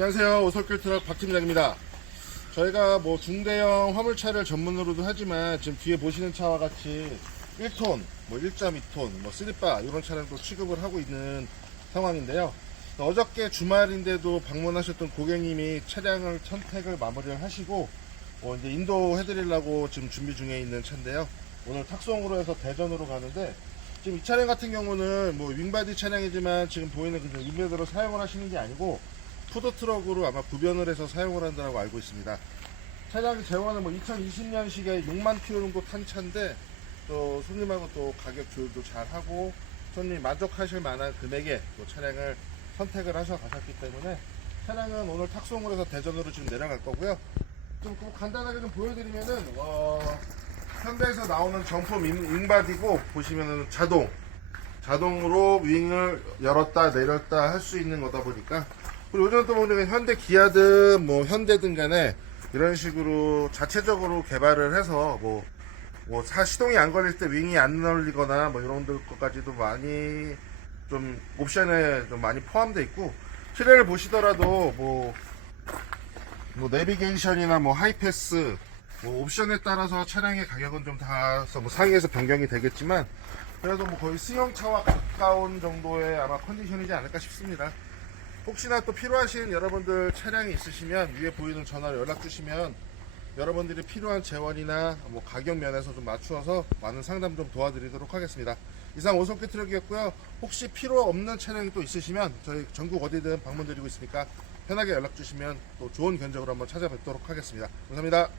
안녕하세요. 오솔길 트럭 박 팀장입니다. 저희가 뭐 중대형 화물차를 전문으로도 하지만 지금 뒤에 보시는 차와 같이 1톤, 뭐 1.2톤, 뭐 3바 이런 차량도 취급을 하고 있는 상황인데요. 어저께 주말인데도 방문하셨던 고객님이 차량을 선택을 마무리를 하시고 뭐 이제 인도해 드리려고 지금 준비 중에 있는 차인데요. 오늘 탁송으로 해서 대전으로 가는데 지금 이 차량 같은 경우는 뭐 윙바디 차량이지만 지금 보이는 그냥 인베드로 사용을 하시는 게 아니고 푸드트럭으로 아마 구변을 해서 사용을 한다고 알고 있습니다. 차량 재원은 뭐 2020년식에 6만 킬로 정도 탄 차인데 또 손님하고 또 가격 조율도 잘 하고 손님 만족하실 만한 금액의 또 차량을 선택을 하셔 가셨기 때문에 차량은 오늘 탁송을 해서 대전으로 지금 내려갈 거고요. 좀그 간단하게 좀 보여드리면은 어, 현대에서 나오는 정품 윙- 윙바디고 보시면은 자동 자동으로 윙을 열었다 내렸다 할 수 있는 거다 보니까 그리고 요즘 또 보면 현대 기아든 뭐 현대든 간에 이런 식으로 자체적으로 개발을 해서 뭐, 뭐 사 시동이 안 걸릴 때 윙이 안 열리거나 뭐 이런 것까지도 많이 좀 옵션에 좀 많이 포함되어 있고 실내를 보시더라도 뭐, 뭐 내비게이션이나 뭐 하이패스 뭐 옵션에 따라서 차량의 가격은 좀다뭐 상위에서 변경이 되겠지만 그래도 뭐 거의 승용차와 가까운 정도의 아마 컨디션이지 않을까 싶습니다. 혹시나 또 필요하신 여러분들 차량이 있으시면 위에 보이는 전화로 연락 주시면 여러분들이 필요한 재원이나 뭐 가격 면에서 좀 맞추어서 많은 상담 좀 도와드리도록 하겠습니다. 이상 오성캐 트럭이었고요. 혹시 필요 없는 차량이 또 있으시면 저희 전국 어디든 방문 드리고 있으니까 편하게 연락 주시면 또 좋은 견적으로 한번 찾아뵙도록 하겠습니다. 감사합니다.